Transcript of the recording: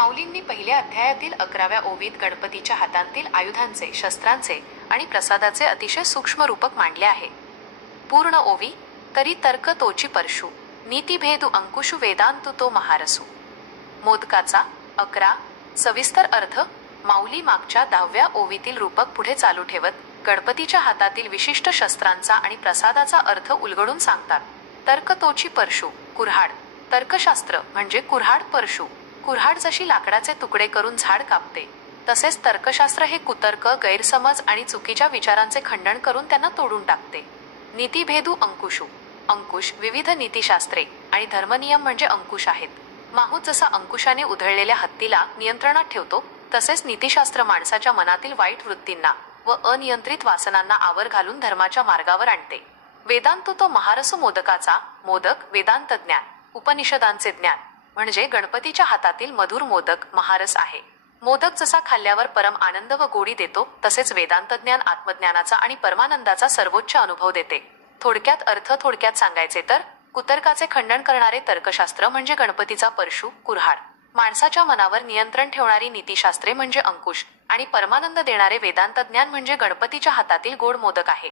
माऊलींनी पहिल्या अध्यायातील 11व्या ओवीत गणपतीच्या हातांतील आयुधांचे, शस्त्रांचे आणि प्रसादाचे अतिशय सूक्ष्म रूपक मांडले आहे. पूर्ण ओवी तरी तर्क तोची परशु, नीतिभेदू अंकुशु वेदांतु तो महारसू. मोदकाचा 11 सविस्तर अर्थ. माऊली मागच्या 10व्या ओवीतील रूपक पुढे चालू ठेवत गणपतीच्या हातातील विशिष्ट शस्त्रांचा आणि प्रसादाचा अर्थ उलगडून सांगतात. तर्क तोची परशु, कुऱ्हाड. तर्कशास्त्र म्हणजे कुऱ्हाड परशु. कुऱ्हाड जशी लाकडाचे तुकडे करून झाड कापते, तसेच तर्कशास्त्र हे कुतर्क, गैरसमज आणि चुकीच्या विचारांचे खंडन करून त्यांना तोडून टाकते. नीतिभेदू अंकुशू. अंकुश विविध नीतिशास्त्रे आणि धर्मनियम म्हणजे अंकुश आहेत. माहूत जसा अंकुशाने उधळलेल्या हत्तीला नियंत्रणात ठेवतो, तसेच नीतिशास्त्र माणसाच्या मनातील वाईट वृत्तींना व अनियंत्रित वासनांना आवर घालून धर्माच्या मार्गावर आणते. वेदांत तो महारसू. मोदकाचा मोदक वेदांत ज्ञान, उपनिषदांचे ज्ञान म्हणजे गणपतीच्या हातातील मधुर मोदक महारस आहे. मोदक जसा खाल्ल्यावर परम आनंद व गोडी देतो, तसेच वेदांत ज्ञान आत्मज्ञानाचा आणि परमानंदाचा सर्वोच्च अनुभव देते. थोडक्यात अर्थ. थोडक्यात सांगायचे तर कुतर्काचे खंडन करणारे तर्कशास्त्र म्हणजे गणपतीचा परशु, कुऱ्हाड. माणसाच्या मनावर नियंत्रण ठेवणारी नीतिशास्त्रे म्हणजे अंकुश आणि परमानंद देणारे वेदांत ज्ञान म्हणजे गणपतीच्या हातातील गोड मोदक आहे.